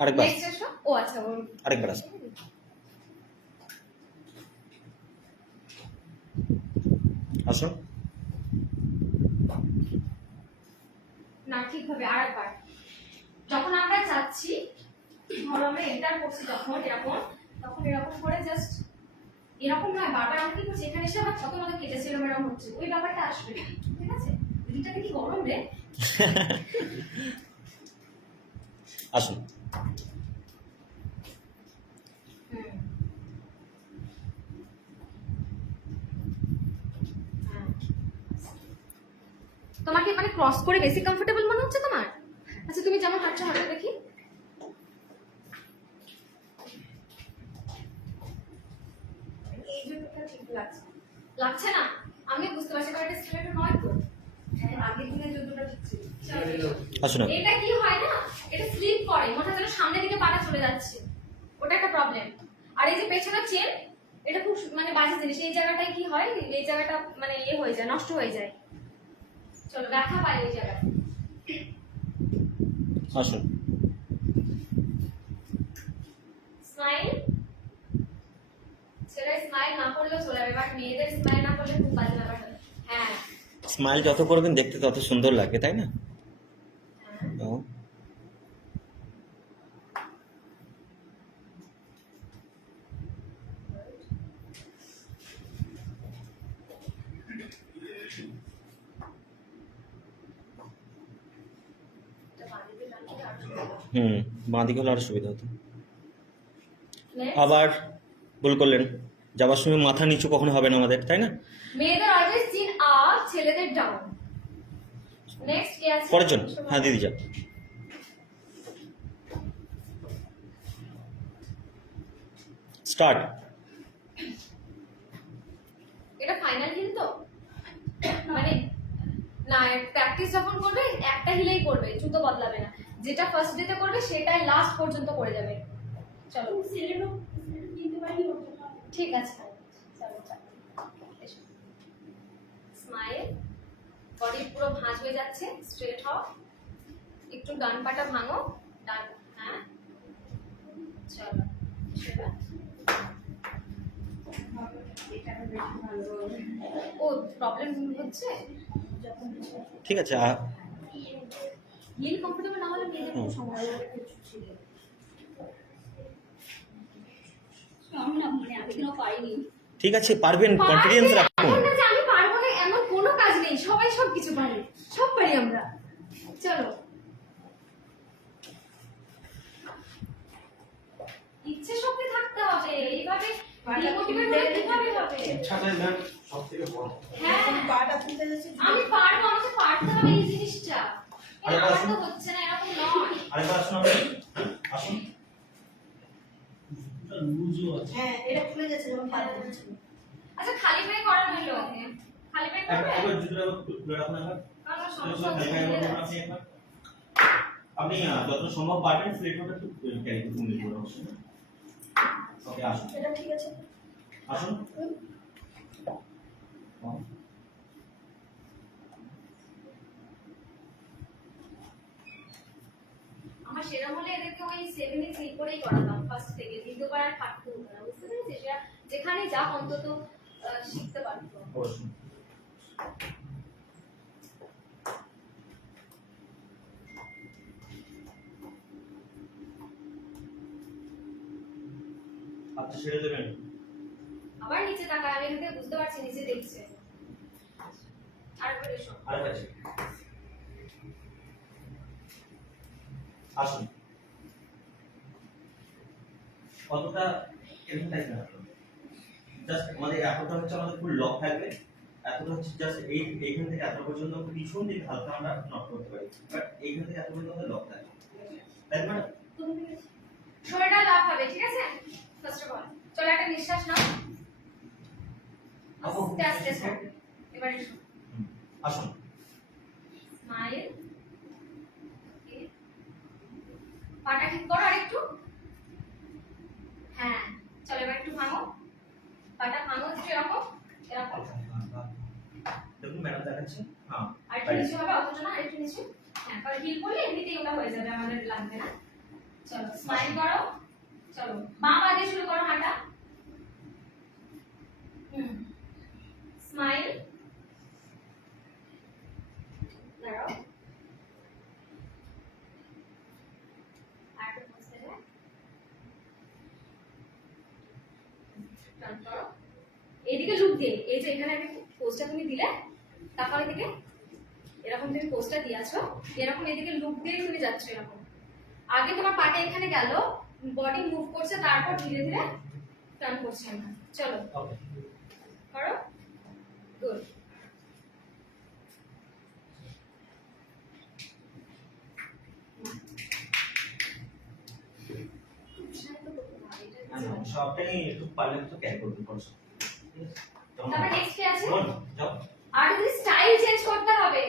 আরেকবার। ও আচ্ছা আরেকবার আসো। আসো। না ঠিকভাবে আরেকবার। যখন আমরা যাচ্ছি ধরো আমরা এন্টার করছি যখন এরকম তখন এরকম করে জাস্ট এরকম নয় বারবার আমরা কি করছি এখানে এসে আবার কত মতো কেটেছে এরকম এরকম হচ্ছে। ওই ব্যাপারটা আসবে ঠিক আছে? দিদিটাকে কি গরম রে? আসুন। হুম। হ্যাঁ। তোমার কি মানে ক্রস করে বেশি কমফোর্টেবল মনে হচ্ছে তোমার? আচ্ছা তুমি যেমন হাঁটছো হাঁটো দেখি। এই জন্যটা ঠিক লাগছে লাগছে না? আমি বুঝতে পারছি কারণ এটা স্টিলেটো নয় তো। হ্যাঁ, আগের দিনের জুতোটা ঠিক ছিল। এটা কি হয় না? এটা স্লিপ করে হয় যেন সামনের দিকে পাটা চলে যাচ্ছে। ওটা একটা প্রবলেম আর এই যে পেছনের চেন এটা খুব মানে বাজে জিনিস। এই জায়গাটায় কি হয়? এই জায়গাটা মানে ইয়ে হয়ে যায় নষ্ট হয়ে যায়। চলো ব্যথা পাই জায়গায়। আসুন স্মাইল ছেলে স্মাইল না করলেও চলে যাবে বাট মেয়েদের স্মাইল না করলে খুব বাজে ব্যাপার হ্যাঁ। স্মাইল যত করবেন দেখতে তত সুন্দর লাগবে তাই না হ্যাঁ ও, এটা বাড়িতে লাগলে আরও সুন্দর হবে। হুম বাঁ দিকে হলে সুবিধা হতো। আবার ভুল করলেন যাবার সময় মাথা নিচু কখনো হবে না আমাদের তাই না? মেয়েদের অলওয়েজ চিন আপ ছেলেদের ডাউন। নেক্সট কি আছে? পরের জন? হ্যাঁ দিদি স্টার্ট। এটা ফাইনাল হিল তো? মানে না প্র্যাকটিস যখন করবে একটা হিলেই করবে জুতো বদলাবে না। যেটা ফার্স্ট ডেতে করবে সেটাই লাস্ট পর্যন্ত করে যাবে। চলো। ঠিক আছে। চলো চলো। স্মাইল বডি পুরো ভাঁজ হয়ে যাচ্ছে স্ট্রেট হও। একটু ডান পাটা ভাঙো। ডান হ্যাঁ। চলো ও প্রবলেম হচ্ছে? ঠিক আছে হিল কমফোর্টেবল কিছু ছিল ঠিক আছে পারবেন কনফিডেন্স রাখুন। আমি পারব না এমন কোনো কাজ নেই। সবাই সব কিছু পারে। সব পারি আমরা। চলো। ইচ্ছে শক্তি থাকতে হবে। এইভাবে ডিমোটিভেট হলে কীভাবে হবে। ইচ্ছাটাই ম্যাম সব থেকে বড়। হ্যাঁ। আমি পারব আমাকে পারতে হবে এই জিনিসটা। হচ্ছে না। আরেকবার আসুন আপনি। আসুন। হ্যাঁ এটা খুলে আচ্ছা খালি পায়ে করা হলো খালি পায়ে করবে? একবার জুতোটা খুলে রাখুন একবার। আপনি একবার। আপনি যত সম্ভব পারবেন প্লেটটা একটু ক্যারি করুন ওকে আসুন। এটা ঠিক আছে। আসুন আমার সেরকম হলে এদেরকে ওই সেভেনে থ্রি করেই করাতাম ফার্স্ট থেকে দ্বিতীয়বার আর হতো না। বুঝতে পেরেছিস? সেটা যেখানে যা অন্তত শিখতে পারতো আপনি ছেড়ে দেবেন? আবার নিচে তাকায় আমি এখান বুঝতে পারছি নিচে দেখছে। আরেকবার এসো। আর আসুন। কতটা এরকম না জাস্ট আমাদের এতটা হচ্ছে আমাদের ফুল লক থাকবে। এতটা হচ্ছে জাস্ট এই এইখান থেকে এত পর্যন্ত পিছন দিকে হালকা আমরা নক করতে পারি। বাট এইখান থেকে এত পর্যন্ত লক থাকবে। তাই না? শরীরটা লাভ হবে ঠিক আছে? ফার্স্ট অফ অল চলো একটা নিঃশ্বাস নাও। আস্তে আস্তে ছাড়বে এবার আসুন। স্মাইল পাটা ঠিক করো আরেকটু। হ্যাঁ চলো এবার একটু ভাঙো। পাটা ভাঙো একটু এরকম এরকম। দেখুন ম্যাডাম দেখাচ্ছে। হ্যাঁ আর একটু নিচু হবে অথচ না একটু নিচু। হ্যাঁ কারণ হিল করলে এমনিতেই ওটা হয়ে যাবে আমাদের লাগবে না। চলো স্মাইল করো। চলো বাম দিয়ে শুরু করো হাঁটা। হুম স্মাইল দাঁড়াও আরেকটা বসতে যায় টান করো এদিকে লুক দিয়ে এই যে এখানে আমি পোস্টটা তুমি দিলে তারপর এদিকে এরকম তুমি পোস্টটা দিয়েছ এরকম এদিকে লুক দিয়ে তুমি যাচ্ছ এরকম। আগে তোমার পাটা এখানে গেল বডি মুভ করছে তারপর ধীরে ধীরে টার্ন করছে না চলো। করো? গুড সবটাই একটু পারলে একটু ক্যারি করতে পড়ছো তারপর নেক্সট কি আছে? যাও। আর যদি স্টাইল চেঞ্জ করতে হবে